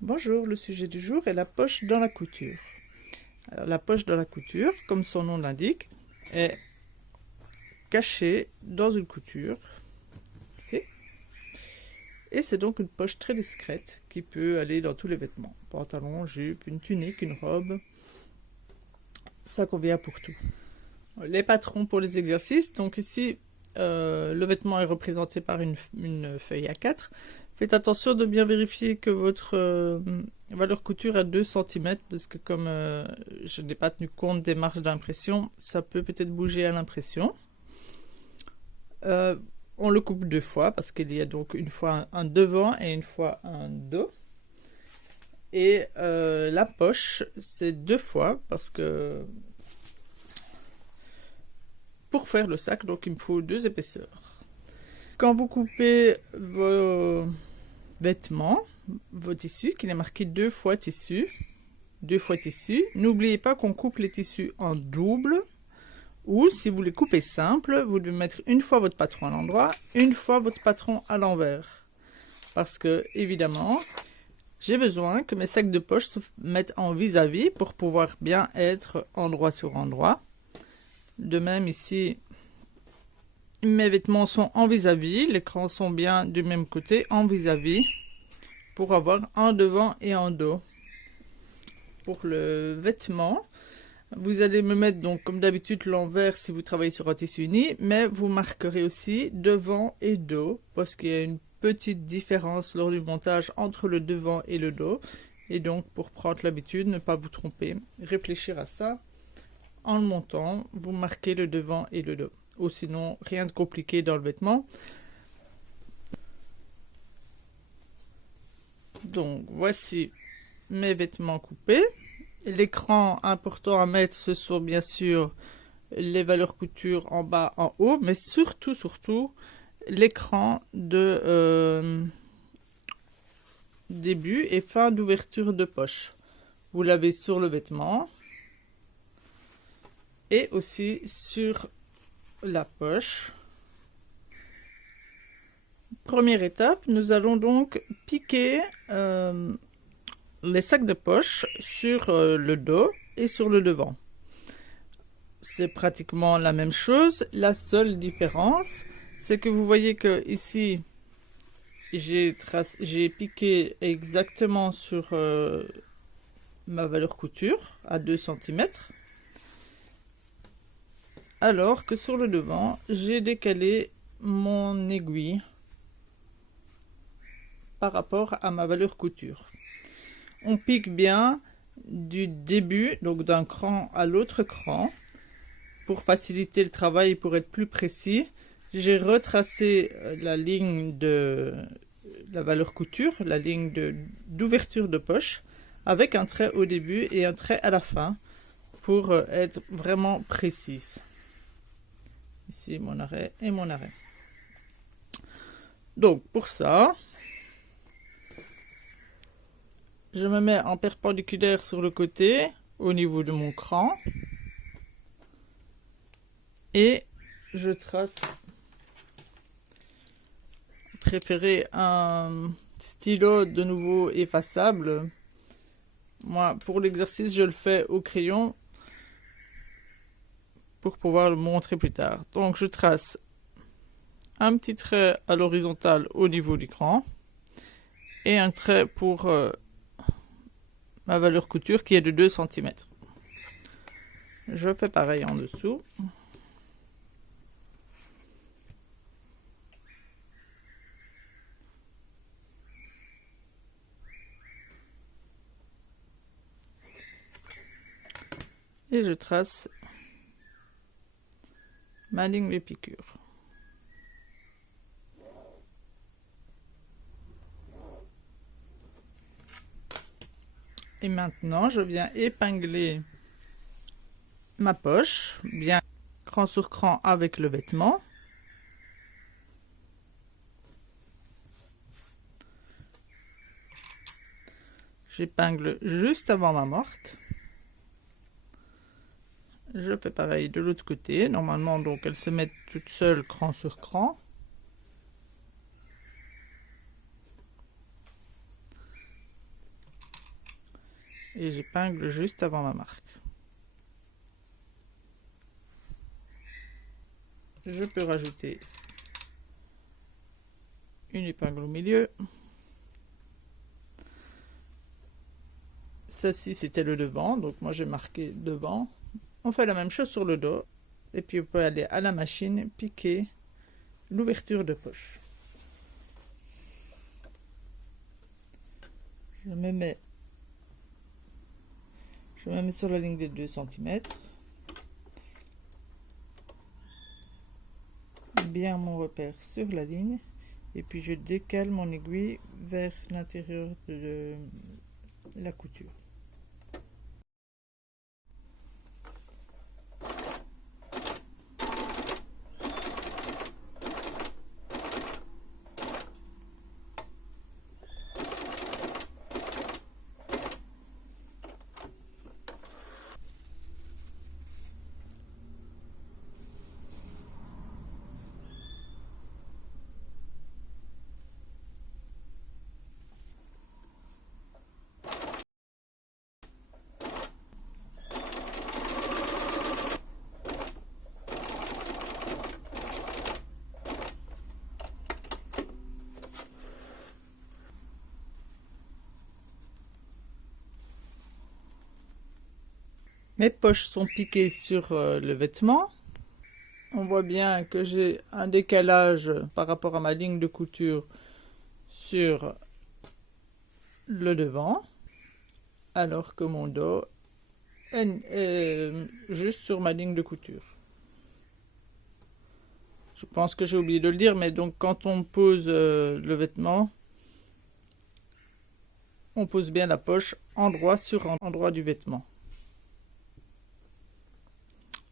Bonjour, le sujet du jour est la poche dans la couture. Alors, la poche dans la couture, comme son nom l'indique, est cachée dans une couture. Ici. Et c'est donc une poche très discrète qui peut aller dans tous les vêtements. Pantalon, jupe, une tunique, une robe. Ça convient pour tout. Les patrons pour les exercices. Donc ici, le vêtement est représenté par une feuille A4. Faites attention de bien vérifier que votre valeur couture est à 2 cm parce que comme je n'ai pas tenu compte des marges d'impression, ça peut peut-être bouger à l'impression. On le coupe 2 fois parce qu'il y a donc une fois un devant et une fois un dos. Et la poche, c'est 2 fois parce que pour faire le sac, donc il me faut 2 épaisseurs. Quand vous coupez vos vêtements, vos tissus, qu'il est marqué 2 fois tissu, n'oubliez pas qu'on coupe les tissus en double, ou si vous les coupez simple, vous devez mettre une fois votre patron à l'endroit, une fois votre patron à l'envers. Parce que, évidemment, j'ai besoin que mes sacs de poche se mettent en vis-à-vis pour pouvoir bien être endroit sur endroit. De même ici, mes vêtements sont en vis-à-vis, les crans sont bien du même côté, en vis-à-vis, pour avoir un devant et un dos. Pour le vêtement, vous allez me mettre donc comme d'habitude l'envers si vous travaillez sur un tissu uni, mais vous marquerez aussi devant et dos, parce qu'il y a une petite différence lors du montage entre le devant et le dos. Et donc pour prendre l'habitude, ne pas vous tromper, réfléchir à ça. En le montant, vous marquez le devant et le dos. Ou sinon, rien de compliqué dans le vêtement. Donc, voici mes vêtements coupés. L'écran important à mettre, ce sont bien sûr les valeurs couture en bas, en haut, mais surtout, l'écran de début et fin d'ouverture de poche. Vous l'avez sur le vêtement et aussi sur la poche. Première étape, nous allons donc piquer les sacs de poche sur le dos et sur le devant. C'est pratiquement la même chose. La seule différence, c'est que vous voyez que ici, j'ai piqué exactement sur ma valeur couture à 2 cm. Alors que sur le devant, j'ai décalé mon aiguille par rapport à ma valeur couture. On pique bien du début, donc d'un cran à l'autre cran, pour faciliter le travail et pour être plus précis. J'ai retracé la ligne de la valeur couture, la ligne d'ouverture de poche, avec un trait au début et un trait à la fin, pour être vraiment précise. Ici, mon arrêt et mon arrêt. Donc, pour ça, je me mets en perpendiculaire sur le côté, au niveau de mon cran. Et je trace. Préférez un stylo de nouveau effaçable. Moi, pour l'exercice, je le fais au crayon pour pouvoir le montrer plus tard. Donc, je trace un petit trait à l'horizontale au niveau du cran et un trait pour ma valeur couture qui est de 2 cm. Je fais pareil en dessous. Et je trace ma ligne de piqûre. Et maintenant, je viens épingler ma poche, bien cran sur cran avec le vêtement. J'épingle juste avant ma marque. Je fais pareil de l'autre côté. Normalement, donc, elles se mettent toutes seules cran sur cran. et j'épingle juste avant ma marque. Je peux rajouter une épingle au milieu. Celle-ci c'était le devant, donc moi j'ai marqué devant. On fait la même chose sur le dos, et puis on peut aller à la machine, piquer l'ouverture de poche. Je me mets sur la ligne des 2 cm. Bien mon repère sur la ligne, et puis je décale mon aiguille vers l'intérieur de la couture. Mes poches sont piquées sur le vêtement. On voit bien que j'ai un décalage par rapport à ma ligne de couture sur le devant, alors que mon dos est juste sur ma ligne de couture. Je pense que j'ai oublié de le dire, mais donc quand on pose le vêtement, on pose bien la poche endroit sur endroit du vêtement.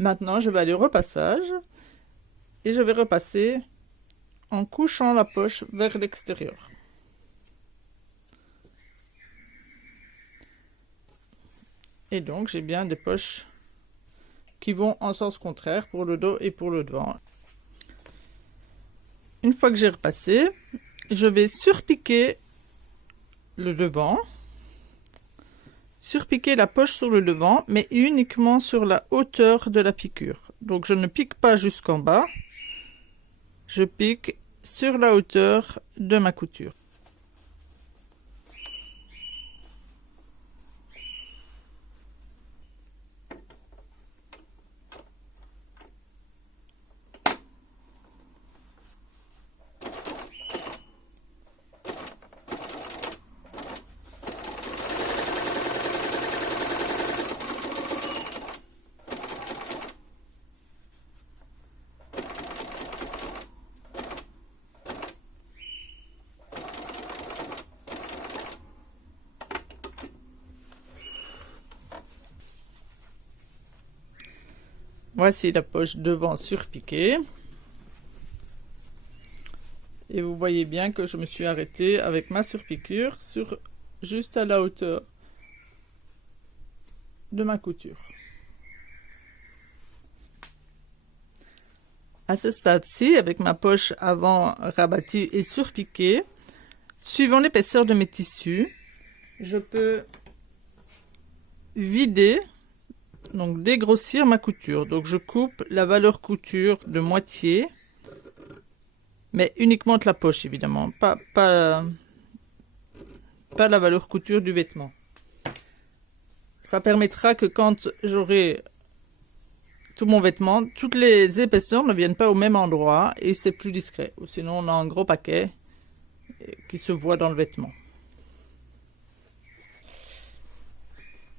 Maintenant, je vais aller au repassage et je vais repasser en couchant la poche vers l'extérieur. Et donc, j'ai bien des poches qui vont en sens contraire pour le dos et pour le devant. Une fois que j'ai repassé, je vais surpiquer le devant. Surpiquer la poche sur le devant, mais uniquement sur la hauteur de la piqûre. Donc je ne pique pas jusqu'en bas, je pique sur la hauteur de ma couture. Voici la poche devant surpiquée. Et vous voyez bien que je me suis arrêtée avec ma surpiqûre juste à la hauteur de ma couture. À ce stade-ci, avec ma poche avant rabattue et surpiquée, suivant l'épaisseur de mes tissus, je peux vider, donc dégrossir ma couture. Donc je coupe la valeur couture de moitié, mais uniquement de la poche évidemment, pas la valeur couture du vêtement. Ça permettra que quand j'aurai tout mon vêtement, toutes les épaisseurs ne viennent pas au même endroit et c'est plus discret. Ou sinon on a un gros paquet qui se voit dans le vêtement.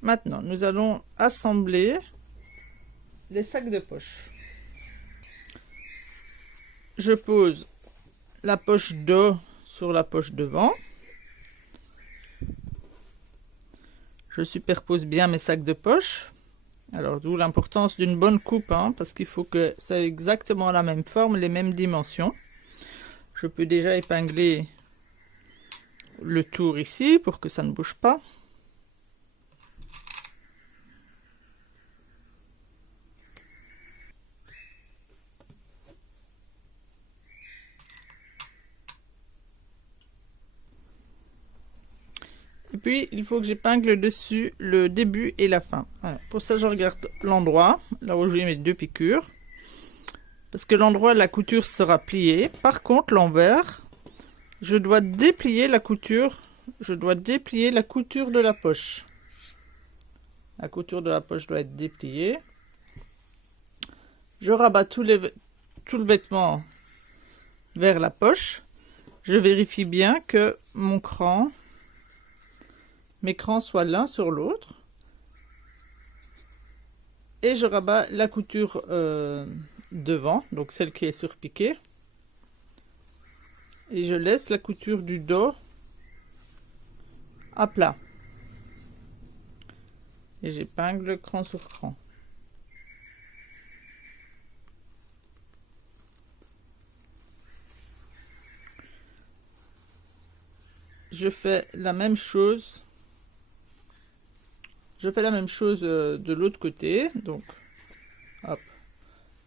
Maintenant, nous allons assembler les sacs de poche. Je pose la poche dos sur la poche devant. Je superpose bien mes sacs de poche. Alors, d'où l'importance d'une bonne coupe, parce qu'il faut que ça ait exactement la même forme, les mêmes dimensions. Je peux déjà épingler le tour ici pour que ça ne bouge pas. Et puis il faut que j'épingle dessus le début et la fin. Alors, pour ça je regarde l'endroit, là où j'ai mes 2 piqûres. Parce que l'endroit de la couture sera plié. Par contre l'envers, je dois déplier la couture. Je dois déplier la couture de la poche. La couture de la poche doit être dépliée. Je rabats tout le vêtement vers la poche. Je vérifie bien que mes crans soient l'un sur l'autre. Et je rabats la couture devant, donc celle qui est surpiquée. Et je laisse la couture du dos à plat. Et j'épingle cran sur cran. Je fais la même chose. De l'autre côté. Donc, hop.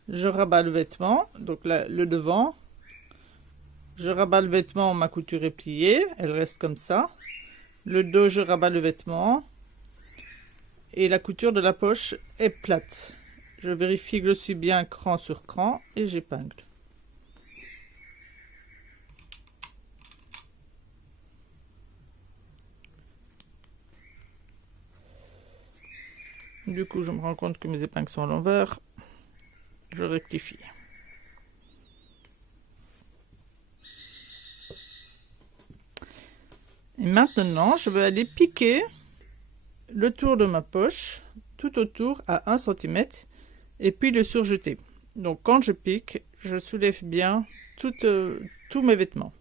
Je rabats le vêtement. Donc là, le devant. Je rabats le vêtement, ma couture est pliée. Elle reste comme ça. Le dos, je rabats le vêtement. Et la couture de la poche est plate. Je vérifie que je suis bien cran sur cran et j'épingle. Du coup, je me rends compte que mes épingles sont à l'envers. Je rectifie. Et maintenant, je vais aller piquer le tour de ma poche tout autour à 1 cm et puis le surjeter. Donc quand je pique, je soulève bien tous mes vêtements.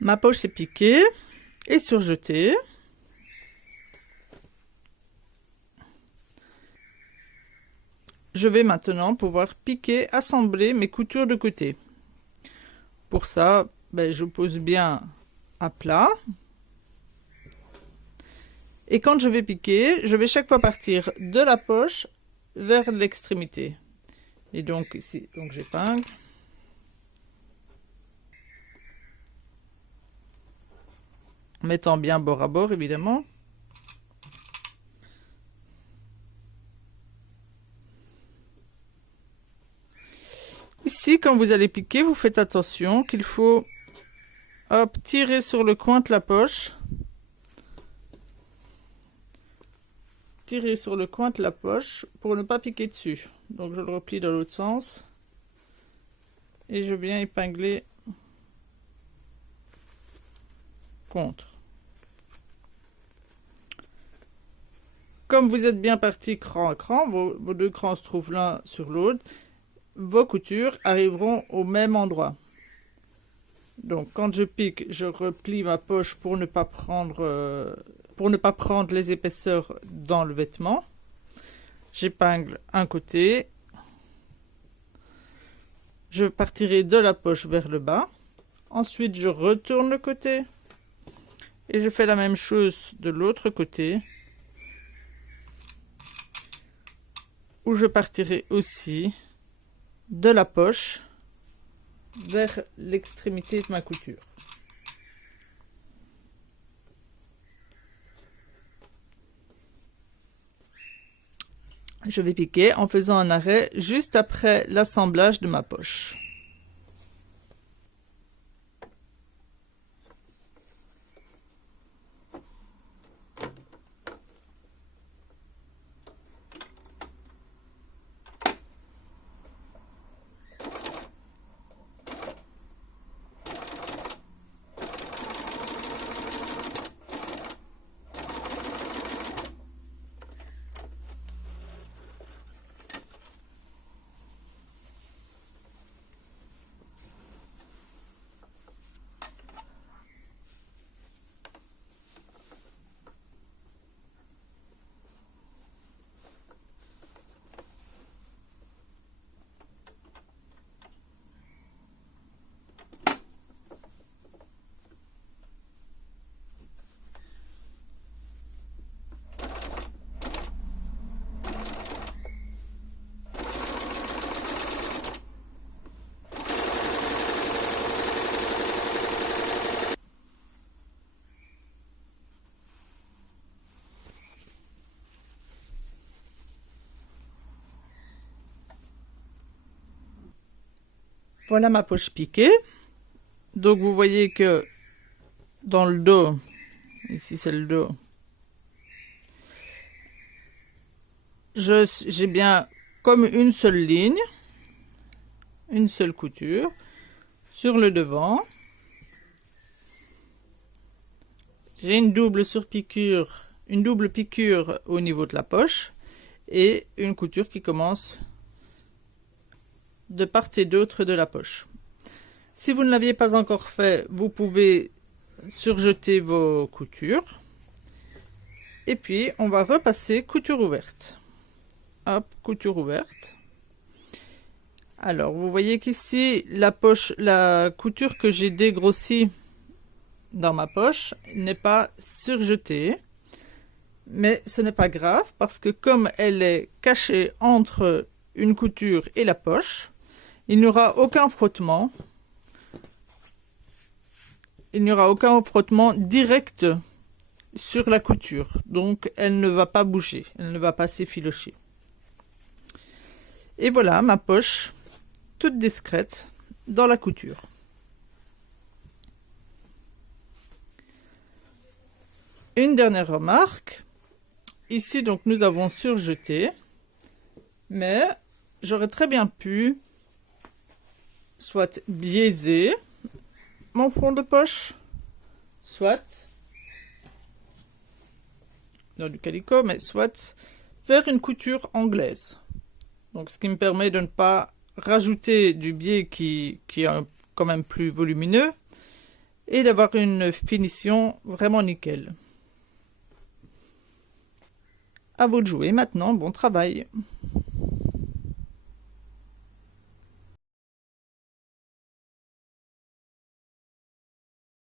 Ma poche est piquée et surjetée. Je vais maintenant pouvoir piquer, assembler mes coutures de côté. Pour ça, je pose bien à plat. Et quand je vais piquer, je vais chaque fois partir de la poche vers l'extrémité. Et donc ici, j'épingle. Mettant bien bord à bord, évidemment. Ici, quand vous allez piquer, vous faites attention qu'il faut tirer sur le coin de la poche. Tirer sur le coin de la poche pour ne pas piquer dessus. Donc je le replie dans l'autre sens. Et je viens épingler contre. Comme vous êtes bien parti cran à cran, vos 2 crans se trouvent l'un sur l'autre, vos coutures arriveront au même endroit. Donc quand je pique, je replie ma poche pour ne pas prendre les épaisseurs dans le vêtement. J'épingle un côté. Je partirai de la poche vers le bas. Ensuite, je retourne le côté. Et je fais la même chose de l'autre côté. Où je partirai aussi de la poche vers l'extrémité de ma couture. Je vais piquer en faisant un arrêt juste après l'assemblage de ma poche. Voilà ma poche piquée. Donc vous voyez que dans le dos, ici c'est le dos, j'ai bien comme une seule ligne, une seule couture sur le devant. J'ai une double surpiqûre, une double piqûre au niveau de la poche et une couture qui commence de part et d'autre de la poche. Si vous ne l'aviez pas encore fait, vous pouvez surjeter vos coutures. Et puis, on va repasser couture ouverte. Hop, couture ouverte. Alors, vous voyez qu'ici, la couture que j'ai dégrossie dans ma poche n'est pas surjetée. Mais ce n'est pas grave parce que comme elle est cachée entre une couture et la poche, il n'y aura aucun frottement. Il n'y aura aucun frottement direct sur la couture. Donc, elle ne va pas bouger. Elle ne va pas s'effilocher. Et voilà ma poche, toute discrète, dans la couture. Une dernière remarque. Ici, donc, nous avons surjeté. Mais j'aurais très bien pu soit biaiser mon fond de poche, soit dans du calicot, mais soit faire une couture anglaise. Donc, ce qui me permet de ne pas rajouter du biais qui est quand même plus volumineux et d'avoir une finition vraiment nickel. À vous de jouer maintenant, bon travail.